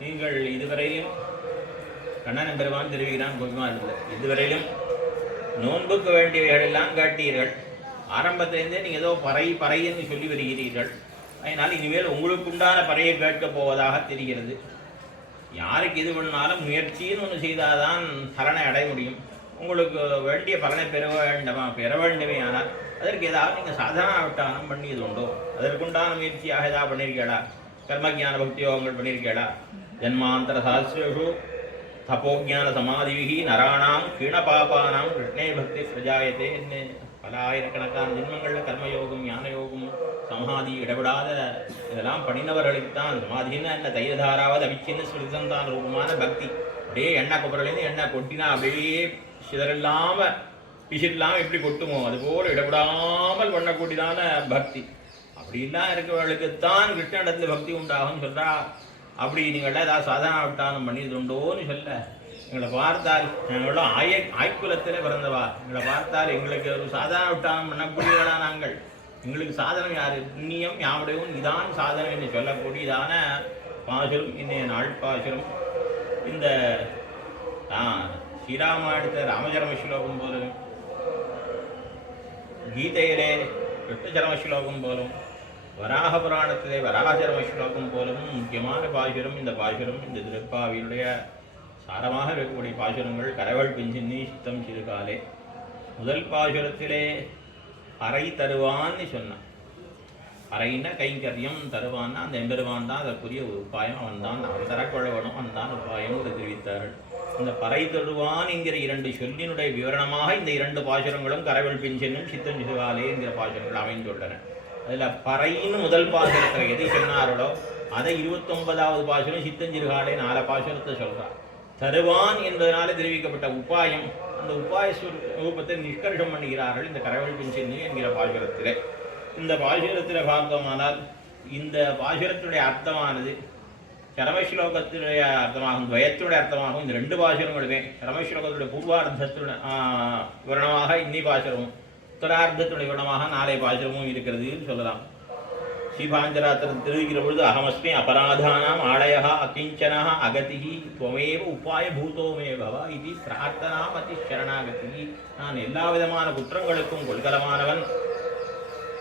நீங்கள் இதுவரையிலும் கண்ணன் பெருமான் தெரிவிக்கிறான் கோபிமாரிடத்தில், இதுவரையிலும் நோன்புக்கு வேண்டியவைகளெல்லாம் காட்டீர்கள். ஆரம்பத்திலேருந்தே நீங்கள் ஏதோ பறை என்று சொல்லி வருகிறீர்கள். அதனால் இனிமேல் உங்களுக்கு உண்டான பறையை கேட்கப் போவதாக தெரிகிறது. யாருக்கு இது பண்ணாலும் முயற்சின்னு ஒன்று செய்தால்தான் பலனை அடைய முடியும். உங்களுக்கு வேண்டிய பலனை பெற வேண்டுமே. ஆனால் அதற்கு ஏதாவது நீங்கள் சாதனாவட்டானம் பண்ணியது உண்டோ? அதற்குண்டான முயற்சியாக ஏதாவது பண்ணியிருக்கீங்களா? கர்மஜான பக்தி யோகங்கள் பண்ணியிருக்கீங்களா? ஜன்மாந்தர சாஸ்திரேஷு தபோஜான சமாதிவிகி நராணாம் கீணபாபானாம் கிருஷ்ணே பக்தி பிரஜாயத்தே. பல ஆயிரக்கணக்கான ஜென்மங்களில் கர்மயோகம் ஞான யோகம் சமாதி இடவிடாத இதெல்லாம் பண்ணினவர்களுக்குத்தான் சமாதின்னா என்ன தைரதாராவது அவிச்சின்னு சுரிசந்தான் ரூபமான பக்தி. அப்படியே எண்ணெய் கொப்பரிலேருந்து எண்ணெய் கொட்டினா அப்படியே சிதறில்லாமல் பிசில்லாமல் எப்படி கொட்டுமோ அதுபோல் இடவிடாமல் பண்ணக்கூடியதான பக்தி. அப்படிலாம் இருக்கிறவர்களுக்குத்தான் கிருஷ்ணனிடத்தில் பக்தி உண்டாகும் சொல்கிறா. அப்படி நீங்கள்லாம் ஏதாவது சாதனா விட்டானம் பண்ணியது உண்டோன்னு சொல்ல, எங்களை பார்த்தால் எங்களோட ஆய்க்குலத்தில் பிறந்தவா, எங்களை பார்த்தால் எங்களுக்கு ஒரு சாதனா விட்டானம் பண்ணக்கூடியவர்களா நாங்கள். எங்களுக்கு சாதனம் யார்? புண்ணியம் யாவுடையும் இதான் சாதனம் என்று சொல்லக்கூடியதான பாசுரம் இன்றைய நாள் பாசுரம். இந்த ஸ்ரீராமாயணத்தை ராமச்சரம ஸ்லோகம் போலும், கீதையிலே கிருஷ்ணச்சரம ஸ்லோகம் போலும், வராக புராணத்திலே வராகச்சரம ஸ்லோகம் போலவும் முக்கியமான பாசுரம் இந்த பாசுரம். இந்த திருப்பாவியுடைய சாரமாக இருக்கக்கூடிய பாசுரங்கள் கரவள் பிஞ்சின்னி சித்தம் சிறுகாலே. முதல் பாசுரத்திலே அறை தருவான்னு சொன்னான். அறைன்னா கைங்கரியம், தருவான்னா அந்த எம்பெருவான் தான் அதற்குரிய ஒரு உபாயம், அவன் தான் அவன் தரக்கொள்ளவனும் அவன் தான் உபாயம் தெரிவித்தார்கள். இந்த பறை தருவான் என்கிற இரண்டு சொல்லினுடைய விவரணமாக இந்த இரண்டு பாசுரங்களும் கரவள் பிஞ்சென்னும் சித்தம் சிறுகாலே என்கிற பாசுரங்கள் அமைந்துள்ளன. அதில் பறைன்னு முதல் பாசுரத்தில் எதை சொன்னார்களோ அதை 29வது பாசுரம் சித்தஞ்சிறுகாலே 4 பாசுரத்தை சொல்கிறார். தருவான் என்பதனால தெரிவிக்கப்பட்ட உபாயம், அந்த உபாய ரூபத்தை நிஷ்கர்ஷம் பண்ணுகிறார்கள் இந்த கரவள் பிஞ்சென்னி என்கிற பாசுரத்தில். இந்த பாசுரத்தில் பார்த்தோமானால் இந்த பாசுரத்துடைய அர்த்தமானது சரமஸ்லோகத்துடைய அர்த்தமாகும், துவயத்துடைய அர்த்தமாகும். இந்த 2 பாசுரங்களுமே சரமஸ்லோகத்துடைய பூர்வார்த்தத்துடைய விவரணமாக இன்னி பாசுரமும், உத்தரார்த்தத்துடைய விவரணமாக 4 பாசுரமும் இருக்கிறதுன்னு சொல்லலாம். ஸ்ரீபாஞ்சராத்திரம் தெரிவிக்கிற பொழுது அகமஸ்மி அபராதானாம் ஆலயா அகிஞ்சனா அகதி துவமேவ உபாய பூதோமே பவ இது பிரார்த்தனாம் அதி சரணாகதி. நான் எல்லா விதமான குற்றங்களுக்கும் கொள்கலமானவன்,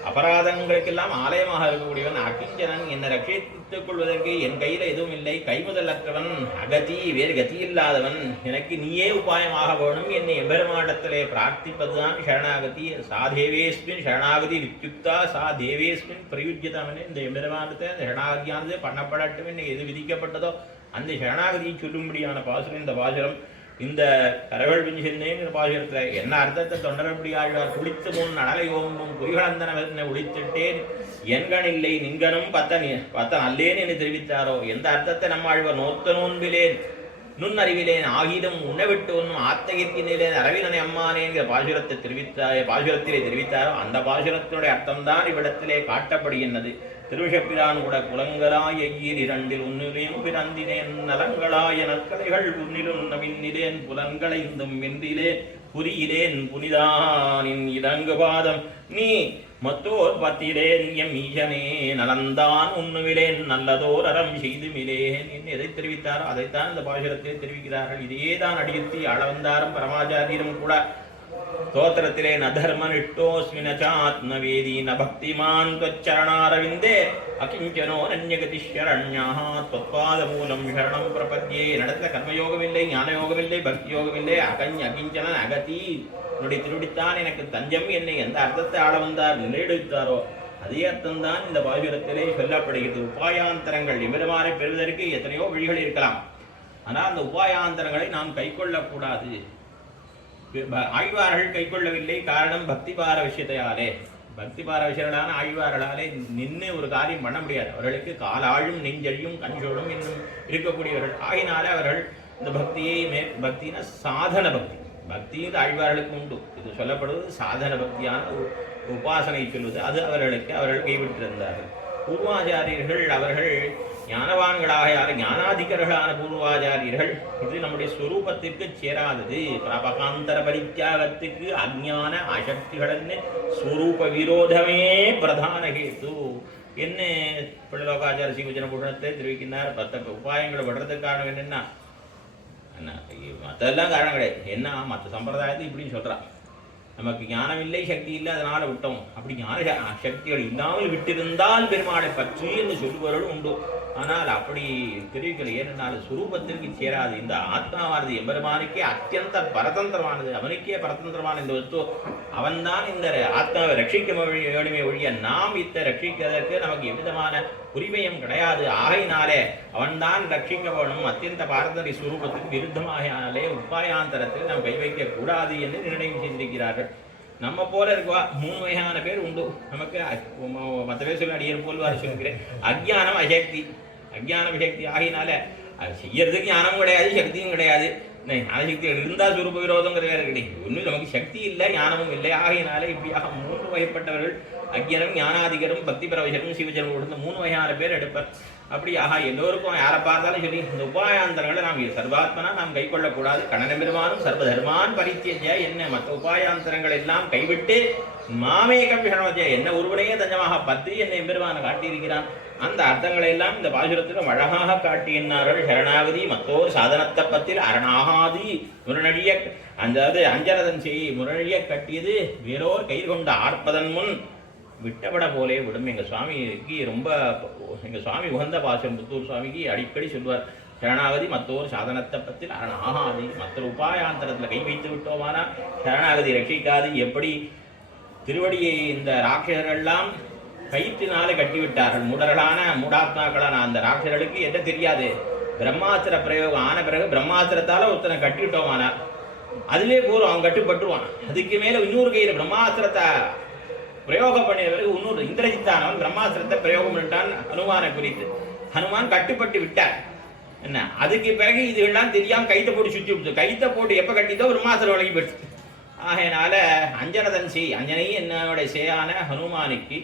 அபராதங்களுக்கெல்லாம் ஆலயமாக இருக்கக்கூடியவன், அகிஞ்சனன், என்னை ரட்சித்துக் கொள்வதற்கு என் கையில் எதுவும் இல்லை, கைமுதலற்றவன், அகதி வேறு கதி இல்லாதவன், எனக்கு நீயே உபாயமாக வேணும், என்னை எம்பெருமாண்டத்திலே பிரார்த்திப்பதுதான் சரணாகதி. சா தேவேஸ்மின் சரணாகதி வித்யுக்தா சா தேவேஸ்மின் பிரயுஜ்யதவன். இந்த எம்பெருமாண்டத்தை அந்த சரணாகதியானது பண்ணப்படட்டும் என்று எது விதிக்கப்பட்டதோ அந்த சரணாகதியை சொல்லும்படியான பாசுரம் இந்த பாசுரம். இந்த கரவள் பிஞ்சென்னிங்கிற பாசுரத்தில் என்ன அர்த்தத்தை தொண்டரப்படி ஆழ்வார் குளித்து முன் அடலை ஓம்பும் குறிகளந்தன ஒழித்திட்டேன் என்கணில்லை நின்கனும் பத்த நல்லேன் என்று தெரிவித்தாரோ, எந்த அர்த்தத்தை நம்ம ஆழ்வார் நோத்த நோன்பிலேன் நுண்ணறிவிலேன் ஆகிலும் உண்ணவிட்டு ஒன்றும் ஆத்தகிற்கினேன் அரவினனை அம்மானேங்கிற பாசுரத்திலே தெரிவித்தாரோ அந்த பாசுரத்தினுடைய அர்த்தம்தான் இவ்விடத்திலே காட்டப்படுகின்றது. திருவிஷப்பிரான் கூட குலங்களாய ஈர் இரண்டில் உன்னிலேன் பிறந்தினேன் நலங்களாய நற்கலைகள் உன்னிலும் நவின்னிலேன் புலன்களை இந்தும் வென்றிலேன் புரியிலேன் புனிதானின் இடங்கு பாதம் நீ மத்தோர் பத்திலேன் எம் ஈசனே நலந்தான் உண்ணுவிலேன் நல்லதோர் அறம் செய்து மிலேன் என்று எதை தெரிவித்தாரோ அதைத்தான் இந்த பாசுரத்தில் தெரிவிக்கிறார்கள். இதேதான் அடியுத்தி அளவந்தாரும் பரமாச்சாரியரும் கூட ஸ்தோத்திரத்திலே நதர்மனிஷ்டோஸ்மினாத்மவேதி ந பக்திமான் त्वच्चरणारविन्दे அகிஞ்சனோ நன்யகதி ஷரண்யாஹ त्वत्पादमूलं शरणं प्रपद्ये. நடந்த கர்மயோகம் இல்லை, ஞான யோகம் இல்லை, பக்தி யோகம் இல்லை, அகிஞ்சனன் அகதி என்னுடைய திருடித்தான் எனக்கு தஞ்சம். என்னை எந்த அர்த்தத்தை ஆள வந்தார் நிலையெடுத்தாரோ அதே அர்த்தம்தான் இந்த பாசுரத்திலே சொல்லப்படுகிறது. உபாயாந்தரங்கள் எம்பெருமானை பெறுவதற்கு எத்தனையோ வழிகள் இருக்கலாம், ஆனால் அந்த உபாயாந்தரங்களை நாம் கைக்கொள்ளக்கூடாது. ஆழ்வார்கள் கைக்கொள்ளவில்லை. காரணம் பக்தி பார விஷயத்தையாலே. பக்தி பார விஷயங்களான ஆழ்வார்களாலே நின்று ஒரு காரியம் பண்ண முடியாது. அவர்களுக்கு காலாழும் நெஞ்சழியும் கஞ்சோடும் இன்னும் இருக்கக்கூடியவர்கள் ஆகினாலே அவர்கள் இந்த பக்தினா சாதன பக்தி, பக்தியில் ஆழ்வார்களுக்கு உண்டு. இது சொல்லப்படுவது சாதன பக்தியான உபாசனை சொல்வது, அது அவர்கள் கைவிட்டிருந்தார்கள். பூர்வாச்சாரியர்கள் அவர்கள் ஞானவான்களாக ஞானாதிகர்களான பூர்வாச்சாரியர்கள் இது நம்முடைய ஸ்வரூபத்திற்கு சேராதது. பிரபகாந்தர பரித்தியாகத்துக்கு அஜ்ஞான அசக்திகளன்னு ஸ்வரூப விரோதமே பிரதான கேத்து. என்ன பிள்ளலோகாச்சார சீவச்சன பூஷணத்தை தெரிவிக்கின்றார். 10 உபாயங்களை விடுறதுக்கு காரணம் என்னென்னா என்ன, மற்றெல்லாம் காரணம் கிடையாது. என்ன மற்ற சம்பிரதாயத்தை இப்படின்னு சொல்கிறான், நமக்கு ஞானம் இல்லை, சக்தி இல்லை, அதனால் விட்டோம். அப்படி ஞான சக்திகள் இல்லாமல் விட்டிருந்தால் பெருமாளை பற்றி என்று சொல்லுபவர்களும் உண்டு. ஆனால் அப்படி தெரிவிக்கல. ஏனென்றால் சுரூபத்திற்கு சேராது. இந்த ஆத்மாவானது எம்பெருமானுக்கே அத்தியந்த பரதந்திரமானது, அவனுக்கே பரதந்திரமான இந்த வஸ்து. அவன்தான் இந்த ஆத்மாவை ரட்சிக்க வேணுமே ஒழிய நாம் இத்தை ரட்சிக்கிறதற்கு நமக்கு எவ்விதமான உரிமையும் கிடையாது. ஆகையினாலே அவன்தான் ரட்சிக்க வேணும். அத்தியந்த பாரதந்திர சுரூபத்துக்கு விருத்தமாகினாலே உபாயாந்தரத்தில் நாம் கை வைக்க கூடாது என்று நிர்ணயம் செய்திருக்கிறார்கள். நம்ம போல இருக்குவா 3 வகையான பேர் உண்டு நமக்கு. மற்ற பேர் சொல்லி அடியர் போல் வர சொல்கிறேன். அஜ்ஞானம், அசக்தி. அஜ்ஞானம் சக்தி ஆகினால அது செய்யறதுக்கு ஞானமும் கிடையாது, சக்தியும் கிடையாது. ஞானசக்தி இருந்தால் சுரூப விரோதங்கிற வேறு கிடையாது. ஒன்றும் நமக்கு சக்தி இல்லை, ஞானமும் இல்லை. ஆகையினாலே இப்படியாக 3 வகைப்பட்டவர்கள் அக்ஞரும், ஞானாதிகரும், பக்தி பரவசரும், சிவஜரும் கொடுத்த 3 வகையான பேர் எடுப்பர். அப்படியாக எல்லோருக்கும் யாரை பார்த்தாலும் சொல்லி இந்த உபாயாந்தரங்களை நாம் சர்வாத்மனா நாம் கை கொள்ளக்கூடாது. கண்ணன பெருமானும் சர்வதர்மான் பரித்தியஜ என்ன மற்ற உபாயாந்தரங்கள் எல்லாம் கைவிட்டு மாமேகம் விஷணவஜ என்ன ஒருவனையே தஞ்சமாக பற்றி என்னை பெருமான காட்டியிருக்கிறான். அந்த அர்த்தங்களை எல்லாம் இந்த பாசுரத்திலும் அழகாக காட்டினார்கள். சரணாகதி மத்தோர் சாதனத்தை பத்தில் அரணாகாதி முரணழிய, அதாவது அஞ்சனதன் செய் முரணிய கட்டியது வேறோர் கை கொண்ட ஆர்ப்பதன் முன் விட்டபட போலே விடும். எங்கள் சுவாமிக்கு ரொம்ப எங்கள் சுவாமி உகந்த பாசுரம். புத்தூர் சுவாமிக்கு அடிக்கடி சொல்வார், சரணாகதி மத்தோர் சாதனத்தை பத்தில் அரணாகாதி. மற்ற உபாயாந்தரத்தில் கை வைத்து விட்டோமானா சரணாகதி ரட்சிக்காது. எப்படி திருவடியை இந்த ராட்சசர்கள்லாம் கயிற்றினாலே கட்டிவிட்டார்கள். மூடர்களான மூடாத்மாக்களான அந்த ராட்சர்களுக்கு என்ன தெரியாது. பிரம்மாஸ்திர பிரயோகம் ஆன பிறகு பிரம்மாஸ்திரத்தால் ஒருத்தனை கட்டிவிட்டோமானா அதிலே போகிறோம், அவன் கட்டுப்பட்டுருவான். அதுக்கு மேலே இன்னொரு கையில் பிரம்மாஸ்திரத்தை பிரயோகம் பண்ணிய பிறகு இன்னொரு இந்திரஜித்தானவன் பிரம்மாஸ்திரத்தை பிரயோகம் பண்ணிட்டான் ஹனுமானை குறித்து. ஹனுமான் கட்டுப்பட்டு விட்டார். என்ன அதுக்கு பிறகு இதுகள்லாம் தெரியாமல் கைத்தை போட்டு சுற்றி விடுச்சு. கைத்தை போட்டு எப்போ கட்டித்தோ பிரம்மாஸ்திரம் விலகி போயிடுச்சு. ஆகையினால அஞ்சனதன் செய் அஞ்சனை என்னுடைய சேயான ஹனுமானுக்கு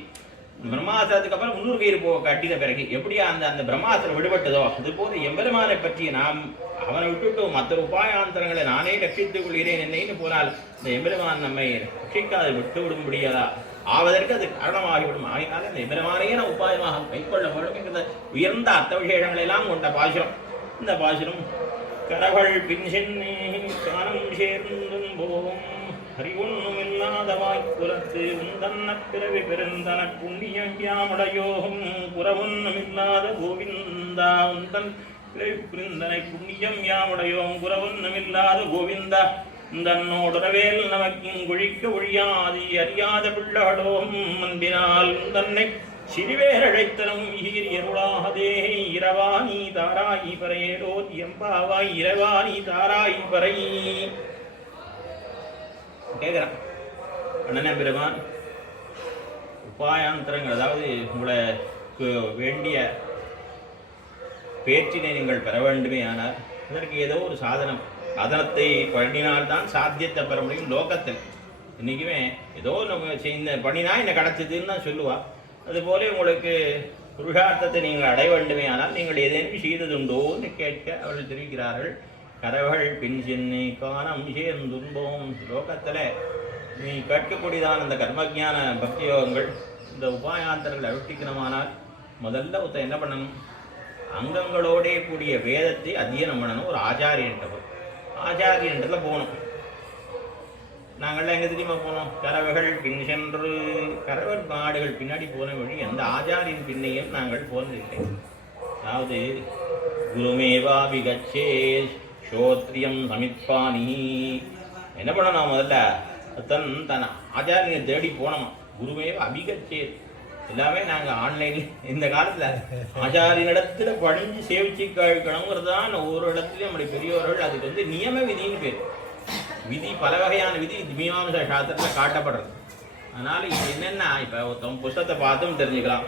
பிரம்மாஸ்திரத்துக்கு அப்புறம் 300 கயிறு கட்டின பிறகு எப்படியா அந்த பிரம்மாஸ்திரம் விடுபட்டதோ அது போல எம்பெருமானை பற்றி நாம் அவனை விட்டுட்டு மற்ற உபாயாந்தரங்களை நானே ரட்சித்துக் கொள்கிறேன் என்னைன்னு போனால் இந்த எம்பெருமான் நம்மை ரட்சிக்காது விட்டு விடும்படியதா ஆவதற்கு அது காரணமாகிவிடும். ஆகினால இந்த எம்பெருமானையே நான் உபாயமாக கைக்கொள்ள வேண்டும் என்கிற உயர்ந்த அர்த்த விசேஷங்களை எல்லாம் கொண்ட பாசுரம் இந்த பாசுரம். கரகள் பின் சென்னே கானம் சேர்ந்தும் போகும் அறிவொன்னும் இல்லாத வாய்ப்புலத்து உந்தன்ன பிறவி பெருந்தன புண்ணியம் யாமுடையோகும் புறவொன்னும் இல்லாத கோவிந்தா உந்தன் பிறவி புரிந்தனை புண்ணியம் யாமுடையோம் புறவொன்னும் இல்லாத கோவிந்தா தன்னோடுறவேல் நமக்கின் குழிக்க ஒழியாதி அறியாத பிள்ளகளோம் அன்பினால் தன்னை சிறுவேரழைத்தனம் ஈரியருளாதே இரவாணி தாராயி பரையேரோ எம்பாவாய் இரவாணி தாராயி பறை கேட்குறான். அண்ணன பெருமான் உபாயாந்தரங்கள், அதாவது உங்களுக்கு வேண்டிய பேச்சினை நீங்கள் பெற வேண்டுமே. ஆனால் இதற்கு ஏதோ ஒரு சாதனத்தை பண்ணினால்தான் சாத்தியத்தை பெற முடியும். லோகத்தில் இன்றைக்குமே ஏதோ நம்ம செய்த பண்ணினா என்ன கிடச்சிதுன்னு தான் சொல்லுவாள். அதுபோல உங்களுக்கு புருஷார்த்தத்தை நீங்கள் அடைய வேண்டுமே. ஆனால் நீங்கள் ஏதேனும் செய்ததுண்டோன்னு கேட்க அவர்கள் தெரிவிக்கிறார்கள். கரவள் பின் சென்னை காணம் சேர்ந்துன்போம். லோகத்தில் நீ கேட்கக்கூடியதான அந்த கர்மஜான பக்தி யோகங்கள் இந்த உபாயாந்தரங்களை அழுத்திக்கணுமானால் முதல்ல ஒருத்தர் என்ன பண்ணணும், அங்கங்களோடே கூடிய வேதத்தை அத்தியனம் பண்ணணும். ஒரு ஆச்சாரியன்றதில் போகணும். நாங்கள்லாம் எங்கே தெரியுமா போனோம், கறவைகள் பின் சென்று கறவர் மாடுகள் பின்னாடி போன வழி எந்த ஆச்சாரியின் பின்னையும் நாங்கள் போனதில்லை. அதாவது குருமேவாபிகச்சே ஸ்ரோத்ரியம் சமித்பானி என்ன பண்ணணும், முதல்ல தன் ஆச்சாரியனை தேடி போனோமா. குருமேவ அபிகச்சே எல்லாமே நாங்கள் ஆன்லைனில் இந்த காலத்தில் ஆச்சாரியனிடத்தில் பணிஞ்சு சேவிச்சு கேட்கணுங்கிறது தான் ஒவ்வொரு இடத்துலையும் நம்முடைய பெரியவர்கள் அதுக்கு வந்து நியம விதின்னு பேர். விதி பல வகையான விதி மீமாம்சா சாஸ்திரத்தில் காட்டப்படுறது. அதனால் இது என்னென்னா, இப்போ ஒருத்தவங்க புஸ்தகத்தை பார்த்தும் தெரிஞ்சுக்கலாம்,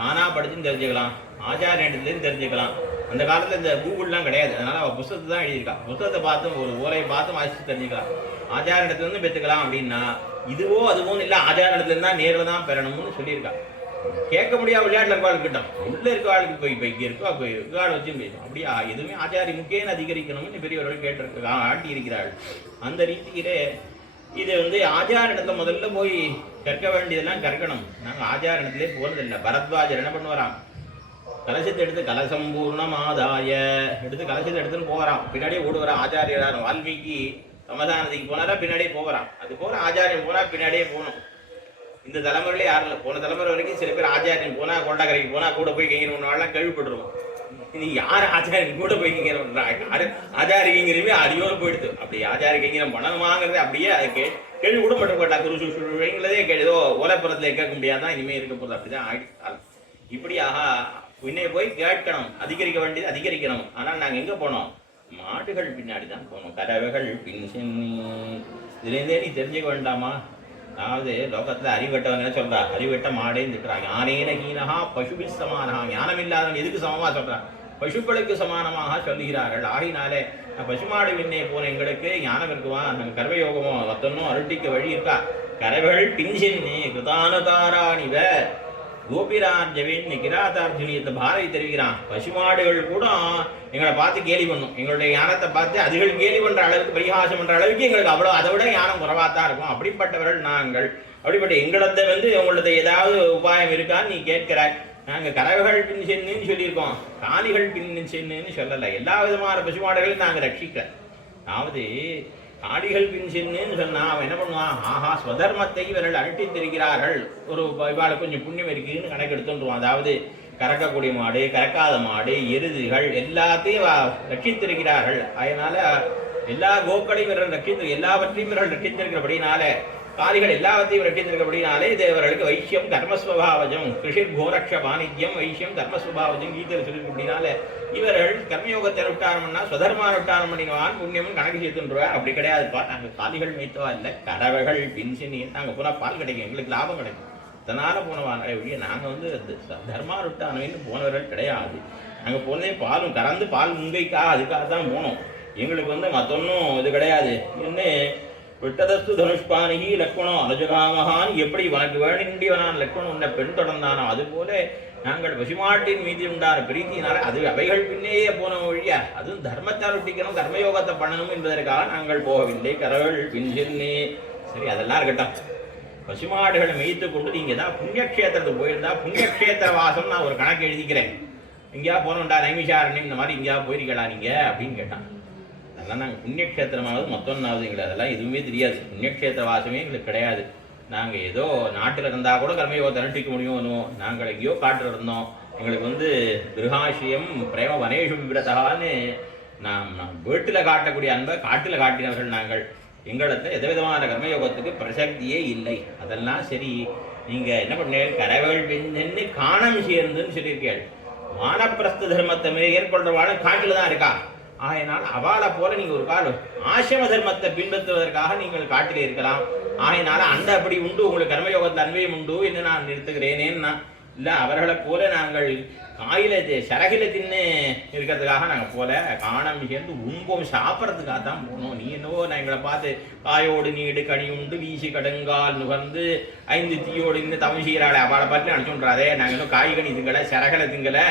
நானாக படிச்சும் தெரிஞ்சுக்கலாம், ஆச்சாரியத்துலேயும் தெரிஞ்சுக்கலாம். அந்த காலத்தில் இந்த கூகுள்லாம் கிடையாது. அதனால் அவள் புஸ்தகத்தை தான் எழுதியிருக்கான். புஸ்தகத்தை பார்த்தும் ஒரு ஊரை பார்த்தும் வாசித்து தெரிஞ்சுக்கலாம். ஆச்சாரியத்துலேருந்து பெற்றுக்கலாம். அப்படின்னா இதுவோ அதுவோன்னு இல்லை, ஆச்சாரியத்துலேருந்து தான் நேரில் தான் பெறணும்னு சொல்லியிருக்கான். கேட்க முடியாது விளையாட்டில் இருக்க கிட்டம் உள்ளே இருக்க ஆளுக்கு போய் இங்கே இருக்கா போய் ஆள் வச்சும் பேசும். அப்படியா எதுவுமே ஆச்சாரி முக்கியம் அதிகரிக்கணும்னு பெரியவர்கள் ஆட்டி இருக்கிறார்கள். அந்த ரீதியிலே இது வந்து ஆச்சாரிடத்தை முதல்ல போய் கற்க வேண்டியதெல்லாம் கற்கணும். நாங்கள் ஆச்சாரிடத்திலே போகிறதில்லை. பரத்வாஜர் என்ன பண்ணுவாராம், கலசத்தை எடுத்து கலசம்பூர்ணமாதாய எடுத்து கலசத்தை எடுத்துன்னு போகிறான். பின்னாடியே ஓடுவாரான் ஆச்சாரியரான். வால்மீகி சமதானத்துக்கு போனாரா பின்னாடியே போகிறான். அது போல ஆச்சாரியன் போனால் பின்னாடியே போகணும். இந்த தலைமுறையிலே யாரும் இல்லை. போன தலைமுறை வரைக்கும் சில பேர் ஆச்சாரியன் போனால் கொண்டாக்கரைக்கு போனால் கூட போய் கைங்கணும்னாலாம் கேள்விப்பட்டுருவோம். நீ யார் ஆச்சாரியன் கூட போய் கைங்கிறா, யாரு ஆச்சாரி கைங்கிறமே அடியோடு போயிடுது. அப்படி ஆச்சாரி கைங்கிறம் பண்ணணுமாங்கிறது அப்படியே அதுக்கு கேள்வி கூட மட்டும் போட்டா குருசுங்களதே ஏதோ ஓலைப்புறத்தில் கேட்க முடியாதான் இனிமேல் இருக்க போகுது. அப்படிதான் ஆகிட்டாலும் இப்படியாக பின்னே போய் கேட்கணும். அதிகரிக்க வேண்டியது அதிகரிக்கணும். ஆனால் நாங்கள் எங்கே போனோம், மாட்டுகள் பின்னாடி தான் போனோம். கறவைகள் பின் இதுலேருந்தே நீ தெரிஞ்சுக்க வேண்டாமா? அதாவது லோகத்தில் அறிவெட்டவங்க சொல்றா, அறிவெட்ட மாடேன்னு திட்டுறாங்க. ஞானேன ஹீனஹா பசுபி சமானஹா, ஞானம் இல்லாதவன் எதுக்கு சமமாக சொல்றான், பசுக்களுக்கு சமானமாக சொல்லுகிறார்கள். ஆகினாலே பசுமாடு விண்ணே போன எங்களுக்கு ஞானம் இருக்குமா, நாங்கள் கர்மயோகமோ மொத்தனும் அருட்டிக்க வழி இருக்கா. கரவைகள் பின்சின்னே கிருதானுதாராணிவ கோபிராஜ்யவின் கிராதார்ஜுனியத்தை பாரதி தெரிவிக்கிறான். பசுமாடுகள் கூட எங்களை பார்த்து கேலி பண்ணும். எங்களுடைய ஞானத்தை பார்த்து அதுகள் கேலி பண்ற அளவுக்கு பரிகாசம் பண்ற அளவுக்கு எங்களுக்கு அவ்வளோ அதை விட ஞானம் குறைவாக தான் இருக்கும். அப்படிப்பட்டவர்கள் நாங்கள். அப்படிப்பட்ட எங்களத்தை வந்து உங்களது ஏதாவது உபாயம் இருக்கான்னு நீ கேட்கிறாய். நாங்கள் கறவைகள் பின் சென்னுன்னு சொல்லியிருக்கோம், காலிகள் பின் சென்னுன்னு சொல்லலை. எல்லா விதமான பசுமாடுகளையும் நாங்கள் ரட்சிக்க. அதாவது காளிகள் பின் சென்னுன்னு சொன்னா அவன் என்ன பண்ணுவான், ஆஹா ஸ்வதர்மத்தை இவர்கள் அழட்டித்திருக்கிறார்கள், ஒரு இவாளுக்கு கொஞ்சம் புண்ணியம் இருக்குன்னு கணக்கு எடுத்துருவான். அதாவது கறக்கக்கூடிய மாடு, கறக்காத மாடு, எருதுகள் எல்லாத்தையும் ரட்சித்திருக்கிறார்கள். அதனால எல்லா கோக்களையும் இவர்கள் எல்லாவற்றையும் இவர்கள் ரட்சித்திருக்கிறபடினால, காளிகள் எல்லாவற்றையும் ரட்சித்திருக்கிறபடினாலே இது இவர்களுக்கு வைஷ்யம் கர்மஸ்வபாவஜம், கிருஷிர் கோரக்ஷ வாணிஜ்யம் வைஷ்யம் கர்மஸ்வபாவஜம் கீதையில் சொல்லியிருக்கிறபடினால இவர்கள் கர்மயோகத்தை விட்டாரம்னா ஸ்வதர்மான விட்டாரம் பண்ணினவான் புண்ணியமும் கணக்கு சேர்த்துருவா. அப்படி கிடையாதுப்பா, நாங்கள் காளிகள் மேய்த்தவா இல்லை, கறவைகள் பின்சினி நாங்கள் போனால் பால் கிடைக்கும், எங்களுக்கு லாபம் கிடைக்கும், அதனால் போனவான் ஒழிய நாங்கள் வந்து தர்மா விட்டானவன்னு போனவர்கள் கிடையாது. நாங்கள் போனதே பாலும் கறந்து பால் முங்கைக்காக அதுக்காக தான் போனோம். எங்களுக்கு வந்து மற்றொன்னும் இது கிடையாது. என்ன விட்டதஸ்து தனுஷ்பானிகி லக்ஷ்மணம் அனுஜகாமகான், எப்படி உனக்கு வேண்டியவனான் லக்ஷ்மணன் உன்னை பெண் தொடர்ந்தானோ அதுபோல நாங்கள் பசுமாட்டின் மீது உண்டான பிரீத்தினால அது அவைகள் பின்னேயே போன வழியா, அதுவும் தர்மத்தால் ஒட்டிக்கணும் கர்மயோகத்தை பண்ணணும் என்பதற்காக நாங்கள் போகவில்லை. கரவள் பின்சின்னே சரி அதெல்லாம் இருக்கட்டும். பசுமாடுகளை மேய்த்து கொண்டு நீங்க தான் புண்ணியக்ஷேத்திரத்துக்கு போயிருந்தா, புண்ணியக்ஷேத்திர வாசம் நான் ஒரு கணக்கு எழுதிக்கிறேன், எங்கேயா போனோம்டா நைமிஷாரண்யம் இந்த மாதிரி எங்கேயா போயிருக்கலா நீங்க அப்படின்னு கேட்டான். அதெல்லாம் நாங்கள் புண்ணியக்ஷேத்திரமாவது மொத்தம்னாவது எங்களுக்கு அதெல்லாம் எதுவுமே தெரியாது. புண்ணியக்ஷேத்திர வாசமே எங்களுக்கு கிடையாது. நாங்கள் ஏதோ நாட்டில் இருந்தால் கூட கர்மயோகத்தை அனுஷ்டிக்க முடியும். நாங்கள் எங்கேயோ காட்டில் இருந்தோம். எங்களுக்கு வந்து கிருஹாசியம் பிரேம வனேஷு விபிரதான்னு நாம் வீட்டில் காட்டக்கூடிய அன்பை காட்டில் காட்டினவர்கள் நாங்கள். எங்களிடத்தில் எதவிதமான கர்மயோகத்துக்கு பிரசக்தியே இல்லை. அதெல்லாம் சரி, நீங்கள் என்ன பண்ணீங்க, கரவைகள் பின்னு காணம் சேர்ந்துன்னு சொல்லியிருக்கீர்கள். வானப்பிரஸ்த தர்மத்தை மேற்கொள்றவாழ காட்டில் தான் இருக்கா. ஆகையினால் அவளை போல நீங்கள் ஒரு காலம் ஆசிரம தர்மத்தை பின்பற்றுவதற்காக நீங்கள் காட்டிலே இருக்கலாம். ஆகையினால அந்த அப்படி உண்டு, உங்களுக்கு கர்மயோகத்தில் அன்வயம் உண்டு என்று நான் நிறுத்துகிறேனேன்னா இல்லை, அவர்களை போல நாங்கள் காயில சரகில தின்னு இருக்கிறதுக்காக நாங்கள் போல காணம் சேர்ந்து உண்போம் சாப்பிட்றதுக்காக தான் போனோம். நீ என்னவோ நான் எங்களை பார்த்து காயோடு நீடு கனி உண்டு வீசி கடங்கால் நுகர்ந்து 5 தீயோடு இருந்து தமிழ் செய்கிறாளே அவளை பார்த்து நினச்சுட்றாதே. நாங்கள் இன்னும் காய்கனி திங்கலை, சரகலை திங்கலை,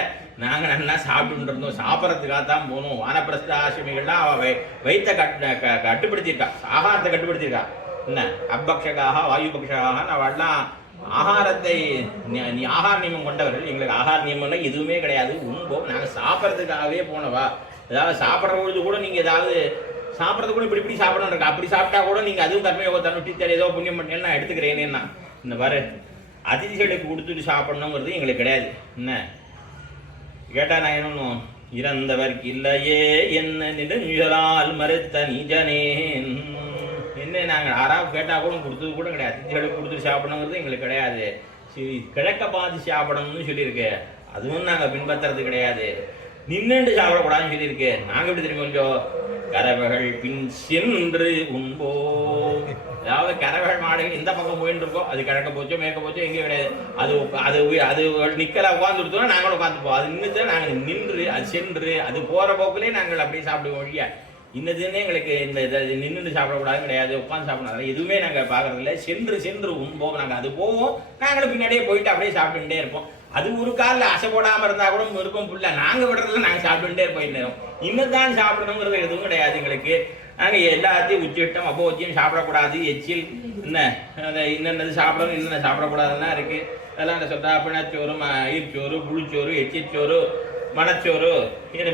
நாங்கள் நல்லா சாப்பிட்டு இருந்தோம், சாப்பிட்றதுக்காக தான் போனோம். வானப்பிரஸ்த ஆசிரமிகள்லாம் அவள் வைத்த கட்டுப்படுத்தியிருக்கா, ஆகாரத்தை கட்டுப்படுத்தியிருக்கா. என்ன அப்பக்ஷகாக வாயுபக்ஷகாக அவள்லாம் ஆகாரத்தை நீ ஆகார நியமம் கொண்டவர்கள். எங்களுக்கு ஆகார நியமம்லாம் எதுவுமே கிடையாது. உண்போம், நாங்கள் சாப்பிட்றதுக்காகவே போனவா. ஏதாவது சாப்பிட்ற பொழுது கூட நீங்கள் ஏதாவது சாப்பிட்றது கூட இப்படி இப்படி சாப்பிடணும் இருக்கு, அப்படி சாப்பிட்டா கூட நீங்கள் அதுவும் கர்மயோகத்தை நுட்டித்தர ஏதோ புண்ணியம் பண்ணி நான் எடுத்துக்கிறேனேன்னா இந்த பாரு அதிதிகளுக்கு கொடுத்துட்டு சாப்பிடணுங்கிறது எங்களுக்கு கிடையாது. என்ன கேட்டா நான் என்ன இறந்தவர்க்கு இல்லையே என்ன நெடுஞ்சலால் மறுத்த நிஜனேன் என்ன நாங்கள் யாராவது கேட்டால் கூட கொடுத்தது கூட கிடையாது. அதிதிகளுக்கு கொடுத்துட்டு சாப்பிடணுங்கிறது எங்களுக்கு கிடையாது. கிழக்க பார்த்து சாப்பிடணும்னு சொல்லியிருக்கு, அதுவும் நாங்கள் பின்பற்றுறது கிடையாது. நின்றுண்டு சாப்பிடக்கூடாதுன்னு சொல்லியிருக்கு. நாங்கள் எப்படி தெரியும், கொஞ்சம் கறவைகள் பின் சென்று உண்போ. அதாவது கறவைகள் மாடுகள் எந்த பக்கம் போயின்னு இருக்கோ, அது கிழக்க போச்சோ மேற்க போச்சோ எங்கேயும் கிடையாது. அது அது அது நிக்கல உட்காந்து கொடுத்தோம்னா நாங்களும் உட்காந்துப்போம். அது நின்று நாங்கள் நின்று அது சென்று அது போகிற போக்கிலே நாங்கள் அப்படியே சாப்பிடுவோம். ஒழிய இன்னதுன்னே எங்களுக்கு இந்த நின்று சாப்பிடக்கூடாது கிடையாது, உட்காந்து சாப்பிடக்கூடாது எதுவுமே நாங்கள் பார்க்கறதில்ல. சென்று சென்று உண்போம், நாங்கள் அது போவோம், நாங்களும் பின்னாடியே போயிட்டு அப்படியே சாப்பிட்டுட்டே இருப்போம். அது ஒரு காலில் அசை போடாமல் இருந்தால் கூட இருக்கும் புள்ள. நாங்கள் விடுறதுல நாங்கள் சாப்பிட்டுட்டே போயிருந்தோம். இன்னும் தான் சாப்பிடணுங்கிறது எதுவும் கிடையாது எங்களுக்கு. நாங்கள் எல்லாத்தையும் உச்சிட்டம் அப்போ வச்சியும் சாப்பிடக்கூடாது. எச்சில் என்ன இன்னென்னது சாப்பிடணும் இன்னென்ன சாப்பிடக்கூடாதுன்னா இருக்குது. அதெல்லாம் என்ன சொல்கிறா, பிணச்சோறு, ஈர்ச்சோறு, புளிச்சோறு, எச்சிச்சோறு, மணச்சோறு,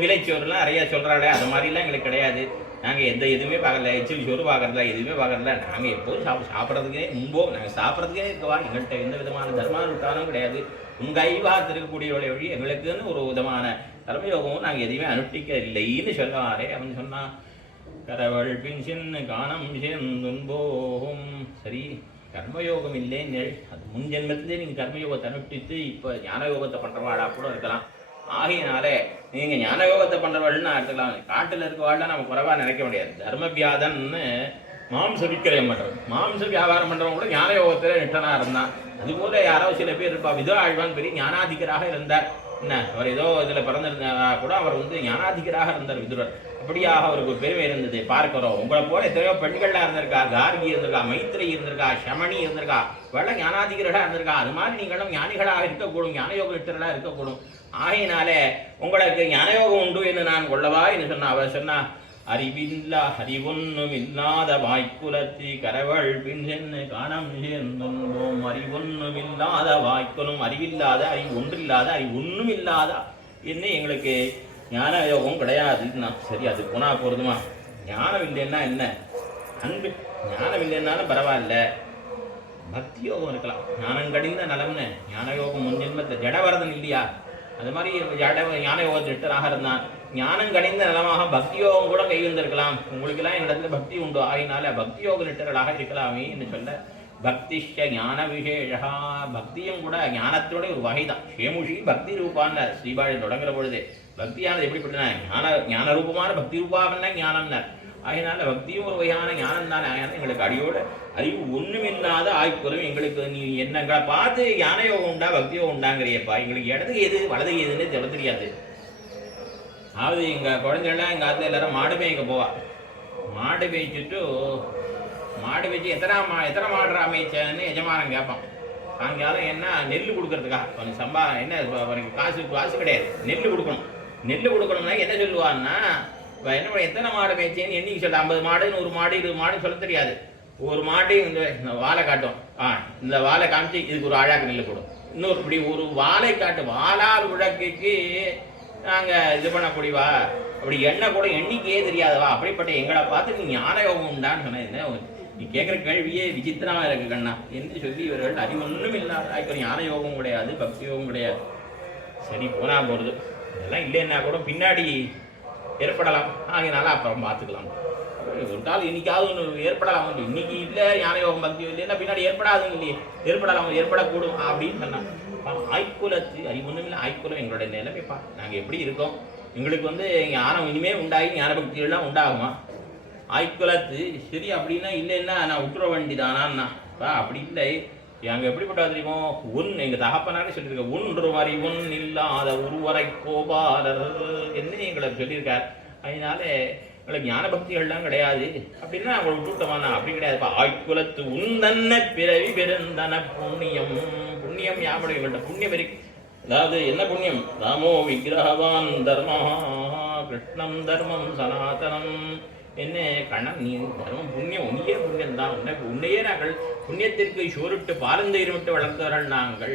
விலைச்சோறுலாம் நிறையா சொல்கிறாளே, அது மாதிரிலாம் எங்களுக்கு கிடையாது. நாங்கள் எதுவுமே பார்க்கல. எச்சில் சோறு பார்க்கறதில்ல, எதுவுமே பார்க்கறதில்ல. நாங்கள் எப்போதும் சாப்பிட்றதுக்கே முன்போ நாங்கள் சாப்பிட்றதுக்கே இருக்கவா. எங்கள்கிட்ட எந்த விதமான தர்மானுஷ்டானம் கிடையாது. உங்கள் ஐவாக இருக்கக்கூடியவளை வழி எங்களுக்குன்னு ஒரு விதமான கர்மயோகமும் நாங்கள் எதையுமே அனுஷ்டிக்க இல்லைன்னு சொல்லுவாரே. அவன் சொன்னான், கரவள் பின் சின்ன காணம் துன்போகும். சரி, கர்மயோகம் இல்லைன்னு அது முன் ஜென்மத்திலே நீங்கள் கர்மயோகத்தை அனுஷ்டித்து இப்போ ஞான யோகத்தை பண்ணுறவாடா கூட இருக்கலாம். ஆகையினாலே நீங்கள் ஞான யோகத்தை பண்ணுறவாள்னா எடுத்துக்கலாம். காட்டில் இருக்கவாள்லாம் நம்ம குறைவாக நினைக்க முடியாது. தர்மவியாதன்னு மாம்ச விக்கிரயம் பண்ணுறது, மாம்ச வியாபாரம் பண்ணுறவங்க கூட ஞான யோகத்தில் நிட்டனாக இருந்தான். அதுபோல் யாரோ சில பேர் இருப்பா. விதோ ஆழ்வான் பெரிய ஞானாதிகராக இருந்தார். என்ன அவர் ஏதோ இதில் பிறந்திருந்தா கூட அவர் ஞானாதிகராக இருந்தார் விதுரர். அப்படியாக அவருக்கு ஒரு பெருமை இருந்தது. பார்க்கிறோம், உங்களை போல எத்தனையோ பெண்கள்லாம் இருந்திருக்கா. கார்கி இருந்திருக்கா, மைத்திரை இருந்திருக்கா, ஷமணி இருந்திருக்கா, வெள்ள ஞானாதிகராக இருந்திருக்கா. அது மாதிரி நீங்களும் ஞானிகளாக இருக்கக்கூடும், ஞானயோக நிட்டர்களாக இருக்கக்கூடும். ஆகையினாலே உங்களுக்கு ஞானயோகம் உண்டு என்று நான் கொள்ளவா என்று சொன்னா. அவர் சொன்னா, அறிவில்லா அறிவொன்னும் இல்லாத வாய்க்குலத்தி கரவள் பின் சென்று காணம் சேர்ந்தோம். அறிவொன்னும் இல்லாத வாய்க்குலும் அறிவில்லாத அறிவு ஒன்றில்லாத அறிவு ஒன்றும் இல்லாத என்ன எங்களுக்கு ஞான யோகம் கிடையாதுன்னா. சரி, அது போனா போறதுமா. ஞானம் இல்லைன்னா என்ன, அன்பு. ஞானம் இல்லைன்னாலும் பரவாயில்ல, பக்தி யோகம் இருக்கலாம். ஞானம் கடிந்த நலம்னு ஞான யோகம் முன் ஜென்மத்தை ஜடவரதன் இல்லையா, அது மாதிரி ஞான யோகத்தை திட்டராக இருந்தான். ஞானம் கணிந்த நலமாக பக்தி யோகம் கூட கை வந்திருக்கலாம். உங்களுக்கெல்லாம் என்னிடத்துல பக்தி உண்டு, ஆகினால பக்தி யோக நிட்டர்களாக இருக்கலாமே என்று சொல்ல. பக்திஷ்ட ஞான விசேஷா. பக்தியும் கூட ஞானத்தோட ஒரு வகை தான். ஷேமுஷி பக்தி ரூபான்னு ஸ்ரீபாழி தொடங்குற பொழுது பக்தியானது எப்படிப்பட்டன, ஞான ரூபமான பக்தி ரூபாவன்னா ஞானம்னார். அதனால பக்தியும் ஒரு வகையான ஞானம் தான். எங்களுக்கு அடியோட அறிவு ஒண்ணுமில்லாத ஆய்ப்புறம் எங்களுக்கு நீ என்னங்களை பார்த்து ஞான யோகம் உண்டா பக்தி யோகம் உண்டாங்கிறியப்பா. எங்களுக்கு இடது எது வலது எதுன்னு சொல்ல தெரியாது. அதாவது எங்கள் குழந்தைகள்லாம் எங்கள் ஆத்துல எல்லாரும் மாடு மேய்க்க போவா. மாடு மேய்ச்சிட்டு மாடு மேய்ச்சி எத்தனை மாடுறா மேய்ச்சன்னு எஜமானன் கேட்பான். சாயங்காலம் என்ன நெல் கொடுக்கறதுக்காக கொஞ்சம் என்ன அவனுக்கு காசு கிடையாது, நெல் கொடுக்கணும். நெல் கொடுக்கணும்னா என்ன சொல்லுவான்னா, என்ன எத்தனை மாடு மேய்ச்சேன்னு எண்ணிக்கை சொல்ல. 50 மாடு 100 மாடு 20 மாடு சொல்ல தெரியாது. ஒரு மாடு இந்த வாழை காட்டும். இந்த வாழை காமிச்சு இதுக்கு ஒரு அழகாக நெல் கொடும். இன்னொரு இப்படி ஒரு வாழை காட்டு வாழால் விளக்குக்கு நாங்கள் இது பண்ணக்கூடியவா. அப்படி எண்ணெய் கூட எண்ணிக்கையே தெரியாதவா. அப்படிப்பட்ட எங்களை பார்த்து நீ ஞான யோகம் உண்டான்னு சொன்னேன். நீ கேட்குற கேள்வியே விசித்திரமாக இருக்கு கண்ணா என்று சொல்லி இவர்கள் அறிவொன்றும் இல்லாத இப்போ ஞான யோகம் கிடையாது, பக்தி யோகம் கிடையாது. சரி, போனா போகிறது. இதெல்லாம் இல்லைன்னா கூட பின்னாடி ஏற்படலாம். ஆகினால அப்புறம் பார்த்துக்கலாம். ஒரு நாள் இன்னைக்காவது ஒன்று ஏற்படலாம். இன்னைக்கு இல்லை ஞான யோகம் பக்தி இல்லைன்னா பின்னாடி ஏற்படாதுங்க இல்லையே, ஏற்படலாம், ஏற்படக்கூடும் அப்படின்னு சொன்னான். ஆய்க்குலத்து அறிவொன்றும் இல்லை. ஆய்க்குலம் எங்களுடைய நிலைமைப்பா. நாங்கள் எப்படி இருக்கோம், எங்களுக்கு ஞானம் இனிமேல் உண்டாகி ஞான பக்திகள்லாம் உண்டாகுமா? ஆய்க்குலத்து சரி அப்படின்னா இல்லைன்னா நான் விட்டுற வேண்டிதானான்னா அப்படி இல்லை. அங்கே எப்படிப்பட்ட தெரியுமோ, எங்கள் தகப்பனாரே சொல்லியிருக்க, ஒன்று மாதிரி ஒன் இல்லாத ஒருவரை கோபாலர் என்ன எங்களை சொல்லியிருக்கார். அதனால எங்களுக்கு ஞான பக்திகள்லாம் கிடையாது அப்படின்னா அவங்களை விட்டுவிட்டோமாண்ணா. அப்படி கிடையாதுப்பா. ஆய்க்குலத்து உந்தன்ன பிறவி பெருந்தன புண்ணியம். புண்ணியம் யாருடைய எங்கள்கிட்ட புண்ணியம் இருக்கு. அதாவது என்ன புண்ணியம்? ராமோ விக்கிரகவான் தர்மா கிருஷ்ணம் தர்மம் சனாதனம். என்ன கண்ணன், நீ தர்மம் புண்ணியம் உன்னையே புண்ணியம் தான். உன்னையே நாங்கள் புண்ணியத்திற்கு சோறிட்டு பாரந்தயிரிட்டு வளர்ந்தவர்கள் நாங்கள்.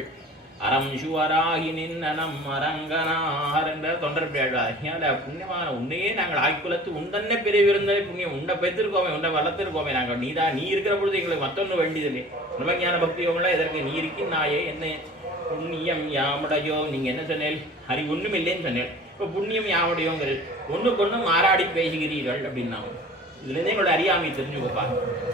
அறம் சுவராகி நின்னனம் அரங்கனார் என்ற தொண்டர் பிள்ளையாழ்வார். அதனால புண்ணியமான உன்னையே நாங்கள் ஆய்க்குலத்து உந்தன்ன பிறவி இருந்ததே புண்ணியம். உண்டை பெற்றிருக்கோமே, உண்டை வளர்த்திருக்கோமே நாங்கள். நீ இருக்கிற பொழுது எங்களுக்கு மற்றொன்று வேண்டியதில்லை. உண்மைஞான பக்தி யோகம்லாம் எதற்கு? நீ இருக்கின் நாயே என்ன புண்ணியம் யாமுடையோ. நீங்கள் என்ன சொன்னேன்? ஹரி ஒன்றும் இல்லைன்னு சொன்னேன். இப்போ புண்ணியம் யாமுடையோங்கிறது ஒன்றுக்கு ஒன்று மாறாடி பேசுகிறீர்கள் அப்படின்னா இதுலேருந்தே எங்களோட அறியாமை தெரிஞ்சுக்கோப்பா.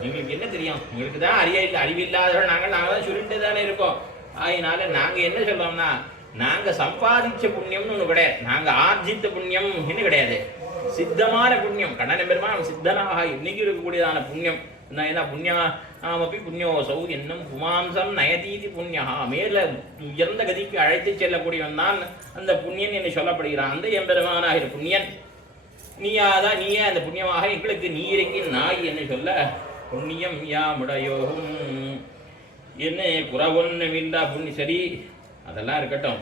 எங்களுக்கு என்ன தெரியும்? எங்களுக்கு தான் அறிவில்லாதவர்கள் நாங்கள் தான் சுருண்டு தானே இருக்கோம். அதனால நாங்கள் என்ன சொல்றோம்னா, நாங்கள் சம்பாதிச்ச புண்ணியம்னு ஒன்று கிடையாது, நாங்கள் ஆர்ஜித்த புண்ணியம் என்ன கிடையாது. சித்தமான புண்ணியம் கண்ணன பெருமான் சித்தனாக இன்னைக்கு இருக்கக்கூடியதான புண்ணியம் என்ன புண்ணியமப்பி புண்ணியோசௌ என்னும் புமாம்சம் நயதீதி புண்ணியா. மேல உயர்ந்த கதிக்கு அழைத்து செல்லக்கூடியவன் தான் அந்த புண்ணியன் என்று சொல்லப்படுகிறான். அந்த எம்பெருமானாகிற புண்ணியன் நீயே அந்த புண்ணியமாக எங்களுக்கு நீ இருக்கின் நாய் என்று சொல்ல. புண்ணியம் யாமுடையோகும் என்ன குறவொன்னுமில்லா புண்ணிய. சரி, அதெல்லாம் இருக்கட்டும்.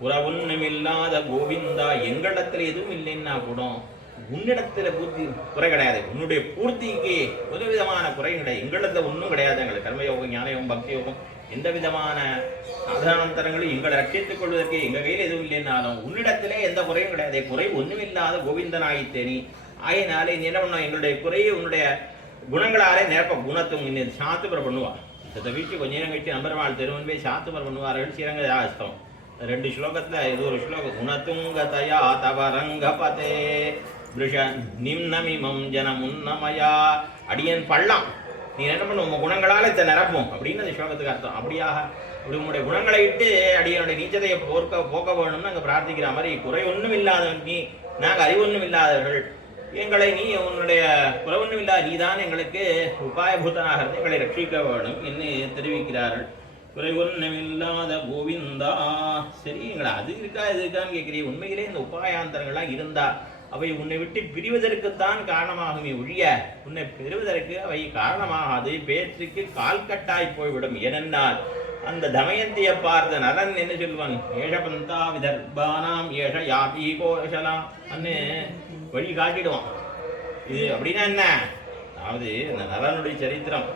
புறவொன்னுமில்லாத கோவிந்தா, எங்களிடத்துல எதுவும் இல்லைன்னா கூட உன்னிடத்துல பூர்த்தி குறை கிடையாது. உன்னுடைய பூர்த்திக்கு ஒரு விதமான குறை கிடையாது. எங்களிடத்துல ஒன்றும் கிடையாது. எங்களுக்கு கர்மயோகம், ஞானயோகம், பக்தி யோகம், எந்த விதமான சாதனாந்தரங்களும் எங்களை ரட்சித்துக் கொள்வதற்கு எங்க கையில் எதுவும் இல்லைன்னாலும் உன்னிடத்திலே எந்த குறையும் கிடையாது. குறை ஒண்ணுமில்லாத கோவிந்தனாயித்தேனி. ஆயினாலே நீ என்ன பண்ணும், எங்களுடைய குறையை உன்னுடைய குணங்களாலே நேர்ப்ப குணத்தும் சாத்துபுரம் பண்ணுவா. இந்த வீட்டு கொஞ்ச நேரம் கழிச்சு நம்பர்வாள் தெருவன் போய் சாத்துபுரம் பண்ணுவார்கள். ஸ்ரீரங்க ஆஸ்தம் 2 ஸ்லோகத்துல இது ஒரு ஸ்லோகம். குணத்துங்கதயா தவரங்க பதே பிருஷ நிம்னமிமம் ஜனமுன்னமயா. அடியன் பள்ளம், நீ என்ன பண்ண உங்க குணங்களால் இதை நிரப்பும் அப்படின்னு அந்த ஸ்லோகத்துக்கு அர்த்தம். அப்படியாக அப்படி உங்களுடைய குணங்களை இட்டு அடியனுடைய நீச்சதையை போக்க வேணும்னு அங்கே பிரார்த்திக்கிற மாதிரி, குறை ஒன்றும் இல்லாதவன் நீ, நாங்கள் அறிவொன்றும் இல்லாதவர்கள், எங்களை நீ உன்னுடைய குறை ஒன்றும் இல்லாத நீதான் எங்களுக்கு உபாயபூதனாக இருந்து எங்களை ரட்சிக்க வேணும் என்று தெரிவிக்கிறார்கள். குறை ஒன்றுமில்லாத கோவிந்தா. சரி, எங்களை அது இருக்கா இது இருக்கான்னு கேட்கிறீங்க. உண்மையிலே இந்த உபாயாந்தரங்கள்லாம் இருந்தா அவை உன்னை விட்டு பிரிவதற்குத்தான் காரணமாகுமே ஒழிய உன்னை பெறுவதற்கு அவை காரணமாகாது. பேற்றுக்கு கால்கட்டாய் போய்விடும். ஏனென்றால் அந்த தமயந்தியை பார்த்த நலன் என்ன சொல்வான், ஏஷபந்தா விதர்பானாம் ஏஷ யாபி கோஷலாம் அன்னு வழி காட்டிடுவான். இது அப்படின்னா என்ன, அதாவது இந்த நலனுடைய சரித்திரம்,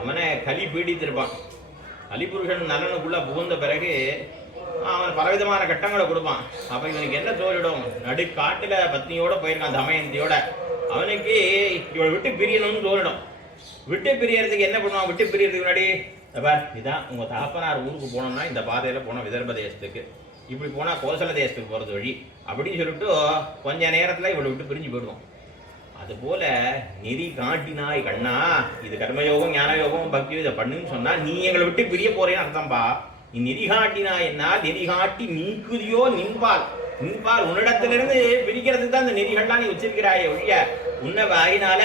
அவனை கலி பீடித்திருப்பான். கலிபுருஷன் நலனுக்குள்ள புகுந்த பிறகு அவன் பலவிதமான கட்டங்களை கொடுப்பான். அப்ப இவனுக்கு என்ன தோறிடும், நடு காட்டுல பத்னியோட போயிருக்கான் தமயந்தியோட, அவனுக்கு இவள் விட்டு பிரியணும்னு தோறிடும். விட்டு பிரியறதுக்கு என்ன பண்ணுவான், விட்டு பிரியறதுக்கு முன்னாடி இதான் உங்க தகப்பனார் ஊருக்கு போனோம்னா இந்த பாதையில போனோம் விதர்ப தேசத்துக்கு, இப்படி போனா கோசல தேசத்துக்கு போறது வழி அப்படின்னு சொல்லிட்டு கொஞ்ச நேரத்துல இவளை விட்டு பிரிஞ்சு போயிடுவோம். அது போல நெறி காட்டினாய் கண்ணா, இது கர்மயோகம், ஞானயோகம், பக்தி இதை பண்ணுன்னு சொன்னா நீ எங்களை விட்டு பிரிய போறேன்னு அர்த்தம்பா. நீ நெறிகாட்டினா என்ன, நெறிகாட்டி நீக்குதியோ நின்பால், நின்பால் உன்னிடத்திலிருந்து பிரிக்கிறதுக்கு தான் அந்த நெறிகள்லாம் நீ வச்சிருக்கிறாயே ஒழிய உன்னை வாயினால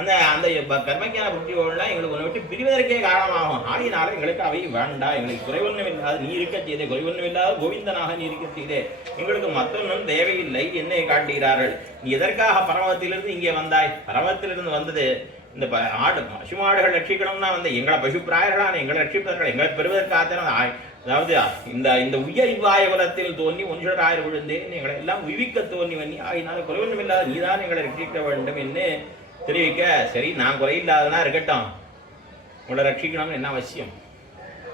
அந்த அந்த கர்மஞான புத்தியோடலாம் எங்களுக்கு உன்னை விட்டு பிரிவதற்கே காரணமாகும். ஆகினால எங்களுக்கு அவை வேண்டாம். எங்களுக்கு குறைவொன்றும் இல்லாது நீ இருக்க செய்தே, குறைவொன்றும் இல்லாத கோவிந்தனாக நீ இருக்க செய்தே, எங்களுக்கு மற்றொன்றும் தேவையில்லை என்னை காட்டுகிறார்கள். நீ எதற்காக பரமத்திலிருந்து இங்கே வந்தாய், பரமத்திலிருந்து வந்தது இந்த ஆடு பசுமாடுகள் ரட்சிக்கணும்னா வந்து எங்களை பசு பிராயர்களான எங்களை ரட்சிப்பவர்கள் எங்களை பெறுவதற்காக, அதாவது இந்த இந்த உயர் இவ்வாயகுலத்தில் தோன்றி 1,000 விழுந்தேன் எங்களை எல்லாம் உய்விக்க தோன்றி வண்ணி, ஆகினால குறைவொன்றும் இல்லாத நீதான் எங்களை ரட்சிக்க வேண்டும் என்று தெரிவிக்க. சரி, நான் குறையில்லாதனா இருக்கட்டும், உங்களை ரட்சிக்கணும்னு என்ன அவசியம்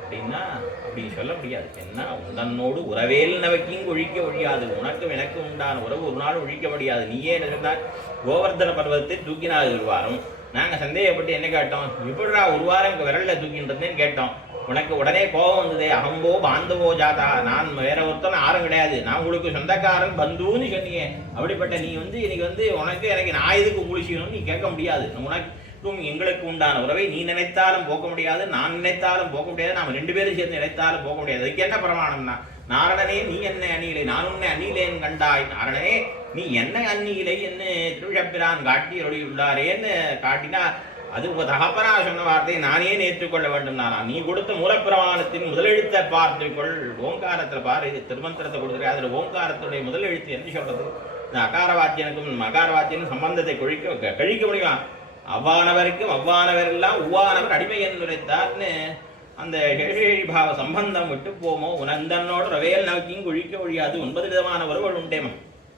அப்படின்னா அப்படின்னு சொல்ல முடியாது. என்ன, உன்னோடு உறவேல் நவக்கிங் ஒழிக்க ஒழியாது, உனக்கும் எனக்கு உண்டான உறவு ஒரு நாள் ஒழிக்க முடியாது. நீயே என்ன சொன்னார், கோவர்தன பர்வத்தை தூக்கினாது ஒரு வாரம். நாங்கள் சந்தேகப்பட்டு என்ன கேட்டோம், இப்படிடா ஒரு வாரம் இங்கே விரல்ல தூக்கின்றதுன்னு கேட்டோம். உனக்கு உடனே கோபம் வந்ததே, அகம்போ பாந்தவோ ஜாதா, நான் வேற ஒருத்தன் யாரும் கிடையாது, நான் உங்களுக்கு சொந்தக்காரன் பந்துன்னு சொன்னீங்க. அப்படிப்பட்ட நீ வந்து இன்னைக்கு வந்து உனக்கு எனக்கு நான் எதுக்கு குளிச்சிக்கணும்னு நீ கேட்க முடியாது. உனக்கும் எங்களுக்கு உண்டான உறவை நீ நினைத்தாலும் போக்க முடியாது, நான் நினைத்தாலும் போக்க முடியாது, நாம் 2 பேரும் சேர்ந்து நினைத்தாலும் போக்க முடியாது. அதுக்கு என்ன பிரமாணம்னா, நாரணனே நீ என்ன அணியிலை நான் உன்னை அணியிலேன் கண்டாய், நாரணனே நீ என்ன அந்நியிலை என்ன திருவிழப்பிரான் காட்டி உள்ளாரேன்னு காட்டினா அது உங்க தகப்பனா சொன்ன வார்த்தையை நானே ஏற்றுக்கொள்ள வேண்டும். நீ கொடுத்த மூலப்பிரமாணத்தின் முதலெழுத்தை பார்த்துக்கொள். ஓங்காரத்தில் பாரு, திருமந்திரத்தை கொடுத்துருக்க, அதில் ஓங்காரத்துடைய முதல் எழுத்து என்ன சொல்றது, இந்த அகார வாத்தியனுக்கும் மகார வாத்தியனும் சம்பந்தத்தை கழிக்க முடியுமா? அவ்வானவருக்கும் அவ்வானவரெல்லாம் உவ்வானவர் அடிமை என்னுரைத்தார்னு அந்த பாவ சம்பந்தம் விட்டு போமோ உனந்தன்னோட ரவேல் நவக்கியும் ஒழிக்க ஒழியாது. 9 விதமான உறவுகள் உண்டேமா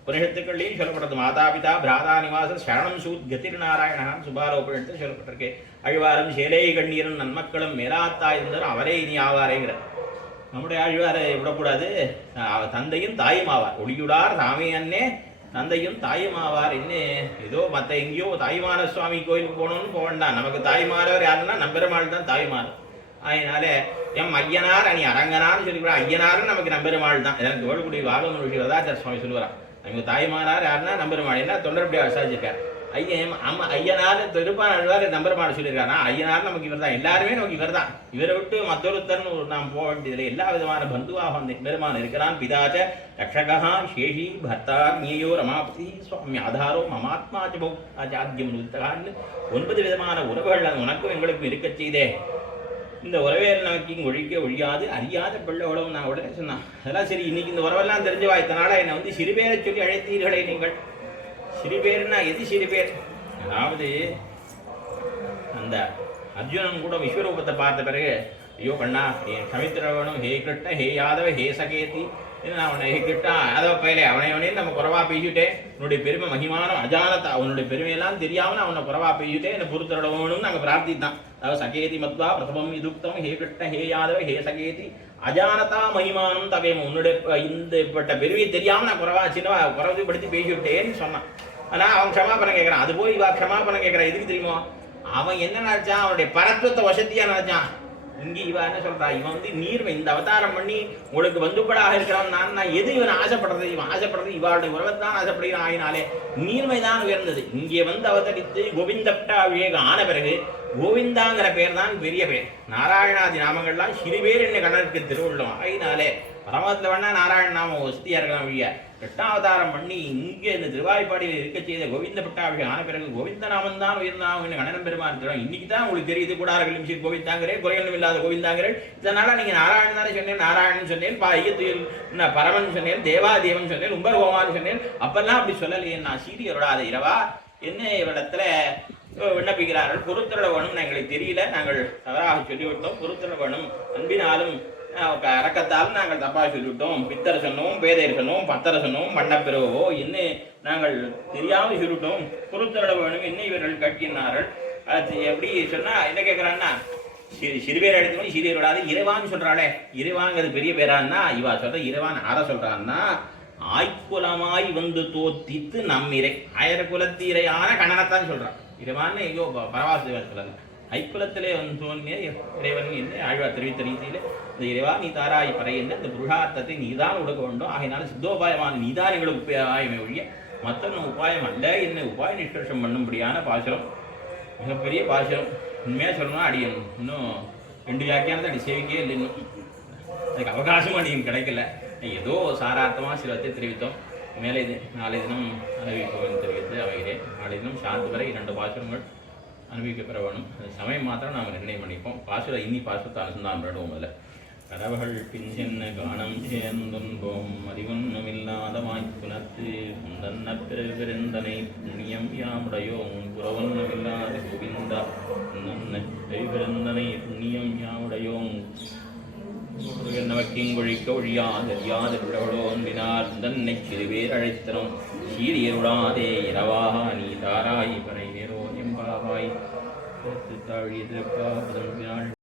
உபனிஷத்துக்கள்லையும் சொல்லப்பட்டது. மாதாபிதா பிராதா நிவாசம் சரணம் சூத் கதிர் நாராயணான் சுபாரோபனிடத்தில் சொல்லப்பட்டிருக்கு. அழ்வாரும் சேலை கண்ணீரும் நன்மக்களும் மேலாத்தாய் இருந்தாலும் அவரே இனி ஆவாரேங்கிற நம்முடைய ஆழ்வாரை விடக்கூடாது. தந்தையும் தாயும் ஆவார், ஒளியுடார் தாமே அண்ணே தந்தையும் தாயும் ஆவார். என்ன ஏதோ மற்ற எங்கேயோ தாய்மான சுவாமி கோயிலுக்கு போகணும்னு போக வேண்டாம். நமக்கு தாய்மாரவர் யாருன்னா நம்பெருமாள் தான் தாய்மார். அதனால எம் ஐயனார் அணி அரங்கனார்னு சொல்லிக்கூட ஐயனார்னு நமக்கு நம்பெருமாள் தான். எனக்கு தோழக்கூடிய வாகம ரிஷி வரதாச்சார சுவாமி சொல்லுவார், அவங்க தாய்மானார் யாருன்னா நம்பெருமாள். என்ன தொண்டர்படியா விசாரிச்சிருக்கார். ஐயன் ஆமா ஐயனார் திருப்பான் அழ்வார் நம்பெருமாள் சொல்லியிருக்காருன்னா ஐயனார் நமக்கு இவர் தான், எல்லாருமே நமக்கு இவர் தான். இவரை விட்டு மற்றொருத்தர்னு நாம் போக வேண்டியதில்லை. எல்லா விதமான பந்துவாக வந்து பெருமான் இருக்கிறான். பிதாச்ச ரக்ஷகா சேஷி பர்த்தா ஞேயோ ரமாபதி சுவாமி ஆதாரோ மமாத்மாச்சபோ ஆச்சாத்தியம் உத்தகான்னு 9 விதமான உறவுகள் உனக்கும் எங்களுக்கும் இருக்கச் செய்தே. இந்த உறவேல் நமக்கு ஒழிக்க ஒழியாது, அறியாத பிள்ளை உழவு நான் உடனே சொன்னான். அதெல்லாம் சரி, இன்னைக்கு இந்த உறவெல்லாம் தெரிஞ்சவா இத்தனால என்னை வந்து சிறுபேரை சொல்லி அழைத்தீர்களே நீங்கள். சிறுபேர்னா எது சிறுபேர்? அதாவது அந்த அர்ஜுனன் கூட விஸ்வரூபத்தை பார்த்த பிறகு ஐயோ கண்ணா என் க்ஷமித்திர வேணும், ஹே கிருஷ்ண ஹே யாதவ ஹே சகேதி, நான் உன்னை ஹே கிருஷ்ணா யாதவ பயிலே அவனைவனே நம்ம குறவா பெய்யுட்டேன், உன்னுடைய பெருமை மகிமானம் அஜானத்தா அவனுடைய பெருமையெல்லாம் தெரியாமல் நான் உன்னை குறவா பெய்யுட்டேன், என்னை பொறுத்தர வேணும்னு நாங்கள் பிரார்த்தித்தான். அதாவது சகேதி மத்வா பிரதமம் இதுக்தம் ஹே கிருஷ்ண ஹே யாதவ ஹே சகேதி அஜானதா மகிமானம் தவேம, உன்னுடைய இந்த பட்ட பெருமையை தெரியாமல் நான் குறவா சின்ன குறவுபடுத்தி பேசிவிட்டேன்னு சொன்னான். ஆனால் அவன் க்ஷமாபணம் கேட்குறான். அது போய் இவா க்ஷமாபணம் கேட்குறான். எதுக்கு தெரியுமோ, அவன் என்ன நினைச்சான், அவனுடைய பரத்துவத்தை வசதியா நினைச்சான். இங்கே இவன் என்ன சொல்றா, இவன் நீர்மை இந்த அவதாரம் பண்ணி உங்களுக்கு பந்துப்படாக இருக்கிறவன் நான் எது இவன் ஆசைப்படுறது, இவன் ஆசைப்படுறது இவளுடைய உறவைத்தான் ஆசைப்படுகிறான். ஆகினாலே நீர்மைதான் உயர்ந்தது. இங்கே அவதரித்து கோவிந்தப்டா அபிஷேகம் ஆன பிறகு கோவிந்தாங்கிற பேர் தான் பெரிய பேர். நாராயணாதி நாமங்கள்லாம் சிறு பேர் என்ன கண்ணனுக்கு திருவுள்ளம். ஆகினாலே பரமத்தில் வேணா நாராயண நாமம் வசதியா இருக்கலாம். வழியா எட்டாவதாரம் பண்ணி இங்கே இந்த திருவாய்ப்பாடியில் இருக்க செய்த கோவிந்த பட்டாபிஷேகம் ஆன பிறகு கோவிந்த நாமம் தான் உயர்ந்தாவும் என்ன கண்ணனம் பெருமான் இருக்கிறோம். இன்னைக்கு தான் உங்களுக்கு தெரியுது கூடாரங்களும் சரி கோவிந்தாங்கிறே குறையலும் இல்லாத கோவிந்தாங்கிறேன். இதனால நீங்க நாராயணன் தானே சொன்னேன், நாராயணன் சொன்னேன், ஐயத்துயில் பரமன் சொன்னேன், தேவாதேவன் சொன்னேன், உம்பர்கோமான்னு சொன்னேன். அப்பெல்லாம் அப்படி சொல்லலையே. நான் சீரியரோடாத இரவா என்ன இவரிடத்துல விண்ணப்பிக்கிறார்கள். பொறுத்தர வேணும், எங்களுக்கு தெரியல, நாங்கள் தவறாக சொல்லிவிட்டோம், பொறுத்தர வேணும், அன்பினாலும் அரக்கத்தால் நாங்கள் தப்பாக சொல்லிவிட்டோம், பித்தரை சொன்னோம், பேதையர் சொன்னோம், பத்தரை சொன்னோம், மண்டப்பெருவோ என்ன நாங்கள் தெரியாமல் சொல்லிவிட்டோம், பொறுத்தர வேணும் என்ன இவர்கள் கட்டினார்கள். அது எப்படி சொன்னா என்ன கேட்குறான்னா, சிறுபேர் எடுத்துக்கணும், சிறியர் விடாது இறைவான்னு சொல்றாளே, இறைவாங்கிறது பெரிய பேரான்னா இவா சொல்ற இறைவான் ஆற சொல்றான்னா, ஆய்குலமாய் வந்து தோத்தித்து நம்மிரை ஆயிரகுலத்தீரையான கண்ணனத்தான் சொல்றான். இறைவான்னு ஐயோ பரவாச சொல்றாங்க. ஐக்குலத்திலே வந்து தோன்றிய இறைவன் என்று ஆழ்வார் தெரிவித்த ரீதியிலே இந்த இறைவா நீ தாராய் பறை என்று இந்த புருஷார்த்தத்தை நீதான் உடுக்க வேண்டும். ஆகையினால சித்தோபாயமான நீதான் எங்களுக்கு உபாயமே ஒழிய மற்ற உபாயம் அல்ல. என்ன உபாய நிஷ்கர்ஷம் பண்ணும்படியான பாசுரம், மிகப்பெரிய பாசுரம். உண்மையாக சொல்லணும்னா அடியன் இன்னும் 2 வியாக்கியானத்தை அடி சேவிக்கவே இல்லை. இன்னும் அதுக்கு அவகாசமும் அடியன் கிடைக்கல. ஏதோ சாரார்த்தமாக சிலத்தை தெரிவித்தோம். மேலே இது நாளை தினம் அறிவிப்போம் தெரிவித்து அவைகிறேன். நாளை தினம் சாந்து வரை 2 பாசுரங்கள் அனுபவிக்கப்பெற வேணும். அந்த சமயம் மாத்திரம் நாம் நிர்ணயம் பண்ணிப்போம். பாசுர இன்னி பாசுரத்தை அனுசந்தானம் பண்ணிடுவோம். அதில் கடவுள் பின் சென்ன காணம் சேர்ந்துன்போம் அறிவொன்னுமில்லாத வாய்ப்புணர்த்து முந்தன்ன பெருந்தனை புண்ணியம் யாவுடையோம் புறவொன்னுமில்லாத கோவிந்தா பெருந்தனை புண்ணியம் யாவுடையோம் என்னவக்கிங்கொழிக்க ஒழியாதறியாத விழவளோன்பினார் தன்னை சிறுவேர் அழைத்தனம் சீரியருடாதே இரவாக நீ தாராய் பனை நேரோ எம்பாவாய் தாழி எதிர்ப்பாய்